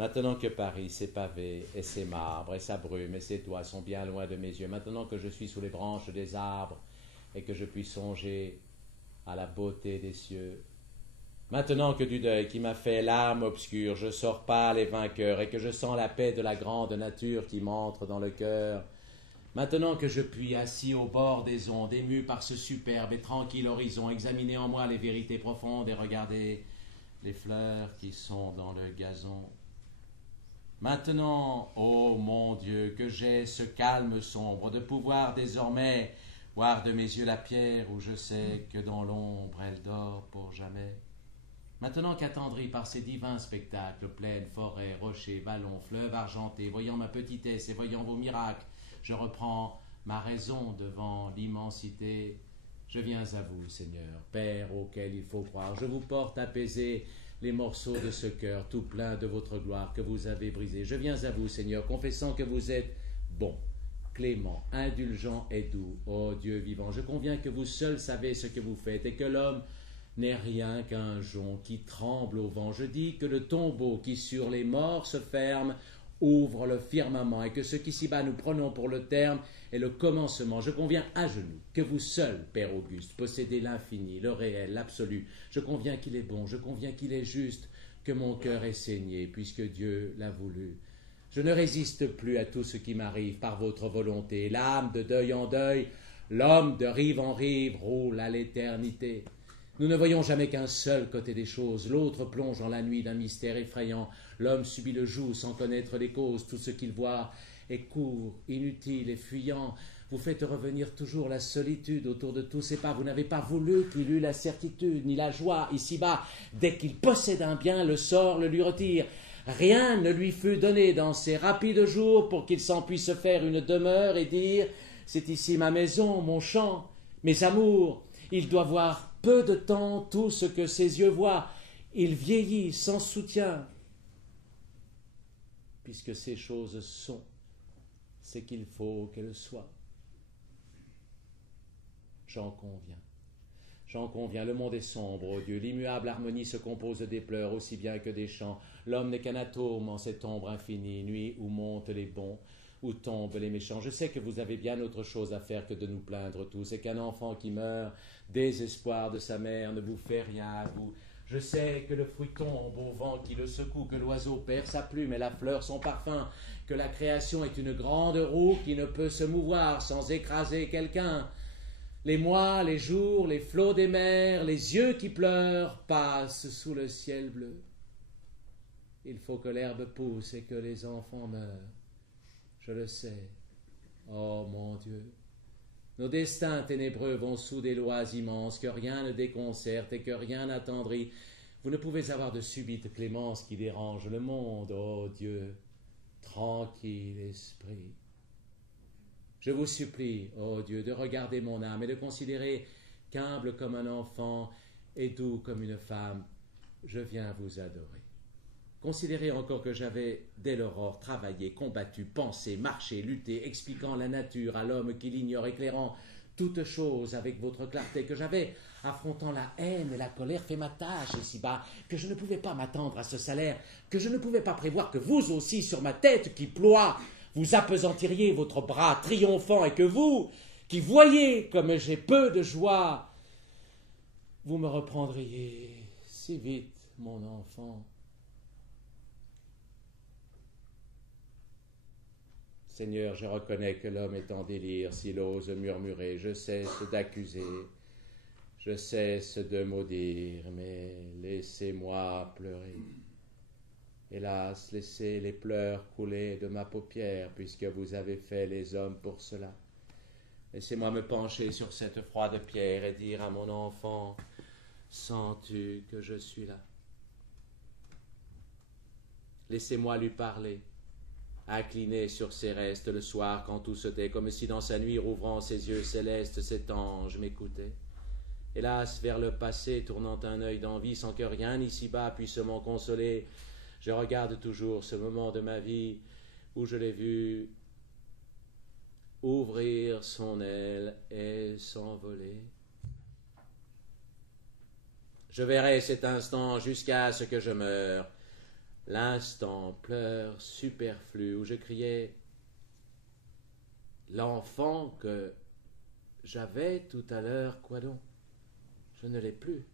Maintenant que Paris, ses pavés et ses marbres et sa brume et ses toits sont bien loin de mes yeux, maintenant que je suis sous les branches des arbres et que je puis songer à la beauté des cieux, maintenant que du deuil qui m'a fait l'âme obscure, je sors pâle et vainqueur et que je sens la paix de la grande nature qui m'entre dans le cœur, maintenant que je puis, assis au bord des ondes, ému par ce superbe et tranquille horizon, examiner en moi les vérités profondes et regarder les fleurs qui sont dans le gazon. Maintenant, ô mon Dieu, que j'ai ce calme sombre de pouvoir désormais voir de mes yeux la pierre où je sais que dans l'ombre elle dort pour jamais. Maintenant qu'attendri par ces divins spectacles, plaines, forêts, rochers, vallons, fleuves argentés, voyant ma petitesse et voyant vos miracles, je reprends ma raison devant l'immensité. Je viens à vous, Seigneur, Père auquel il faut croire. Je vous porte apaiser les morceaux de ce cœur tout plein de votre gloire que vous avez brisé. Je viens à vous, Seigneur, confessant que vous êtes bon, clément, indulgent et doux. Ô Dieu vivant, je conviens que vous seul savez ce que vous faites et que l'homme n'est rien qu'un jonc qui tremble au vent. Je dis que le tombeau qui sur les morts se ferme ouvre le firmament et que ce qu'ici-bas nous prenons pour le terme est le commencement. Je conviens à genoux que vous seul, Père Auguste, possédez l'infini, le réel, l'absolu. Je conviens qu'il est bon, je conviens qu'il est juste, que mon cœur est saigné puisque Dieu l'a voulu. Je ne résiste plus à tout ce qui m'arrive par votre volonté. L'âme de deuil en deuil, l'homme de rive en rive roule à l'éternité. Nous ne voyons jamais qu'un seul côté des choses, l'autre plonge dans la nuit d'un mystère effrayant. L'homme subit le joug sans connaître les causes, tout ce qu'il voit est court, inutile et fuyant. Vous faites revenir toujours la solitude autour de tous ses pas. Vous n'avez pas voulu qu'il eût la certitude ni la joie ici-bas. Dès qu'il possède un bien, le sort le lui retire. Rien ne lui fut donné dans ces rapides jours pour qu'il s'en puisse faire une demeure et dire « C'est ici ma maison, mon champ, mes amours ». Il doit voir peu de temps tout ce que ses yeux voient. Il vieillit sans soutien. Puisque ces choses sont, c'est qu'il faut qu'elles soient. J'en conviens. J'en conviens, le monde est sombre, ô Dieu. L'immuable harmonie se compose des pleurs aussi bien que des chants. L'homme n'est qu'un atome en cette ombre infinie, nuit où montent les bons, où tombent les méchants. Je sais que vous avez bien autre chose à faire que de nous plaindre tous, et qu'un enfant qui meurt, désespoir de sa mère, ne vous fait rien à vous. Je sais que le fruit tombe au vent qui le secoue, que l'oiseau perd sa plume et la fleur son parfum, que la création est une grande roue qui ne peut se mouvoir sans écraser quelqu'un. Les mois, les jours, les flots des mers, les yeux qui pleurent passent sous le ciel bleu. Il faut que l'herbe pousse et que les enfants meurent. Je le sais. Oh mon Dieu, nos destins ténébreux vont sous des lois immenses que rien ne déconcerte et que rien n'attendrit. Vous ne pouvez avoir de subite clémence qui dérange le monde, oh Dieu, tranquille esprit. Je vous supplie, ô Dieu, de regarder mon âme et de considérer qu'humble comme un enfant et doux comme une femme, je viens vous adorer. Considérez encore que j'avais, dès l'aurore, travaillé, combattu, pensé, marché, lutté, expliquant la nature à l'homme qui l'ignore, éclairant toutes choses avec votre clarté, que j'avais, affrontant la haine et la colère, fait ma tâche ici-bas, que je ne pouvais pas m'attendre à ce salaire, que je ne pouvais pas prévoir que vous aussi, sur ma tête qui ploie, vous appesantiriez votre bras triomphant et que vous, qui voyez comme j'ai peu de joie, vous me reprendriez si vite, mon enfant. Seigneur, je reconnais que l'homme est en délire s'il ose murmurer. Je cesse d'accuser, je cesse de maudire, mais laissez-moi pleurer. Hélas, laissez les pleurs couler de ma paupière, puisque vous avez fait les hommes pour cela. Laissez-moi me pencher sur cette froide pierre et dire à mon enfant, sens-tu que je suis là? Laissez-moi lui parler, incliné sur ses restes le soir quand tout se tait, comme si dans sa nuit rouvrant ses yeux célestes, cet ange m'écoutait. Hélas, vers le passé, tournant un œil d'envie, sans que rien ici-bas puisse m'en consoler, je regarde toujours ce moment de ma vie où je l'ai vu ouvrir son aile et s'envoler. Je verrai cet instant jusqu'à ce que je meure. l'instant pleurs superflu où je criais l'enfant que j'avais tout à l'heure, quoi donc? Je ne l'ai plus.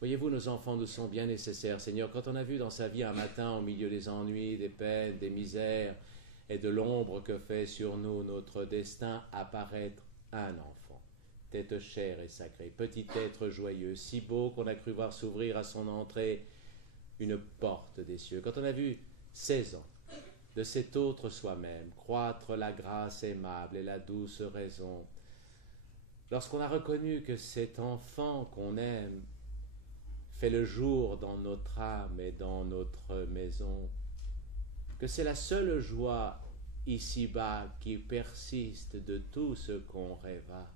Voyez-vous, nos enfants nous sont bien nécessaires, Seigneur. Quand on a vu dans sa vie un matin, au milieu des ennuis, des peines, des misères et de l'ombre que fait sur nous notre destin, apparaître un enfant, tête chère et sacrée, petit être joyeux, si beau qu'on a cru voir s'ouvrir à son entrée une porte des cieux. Quand on a vu 16 ans de cet autre soi-même croître la grâce aimable et la douce raison, lorsqu'on a reconnu que cet enfant qu'on aime fait le jour dans notre âme et dans notre maison, que c'est la seule joie ici-bas qui persiste de tout ce qu'on rêva.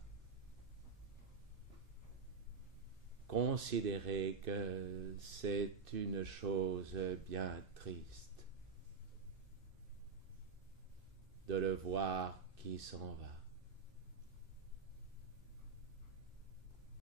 Considérez que c'est une chose bien triste de le voir qui s'en va.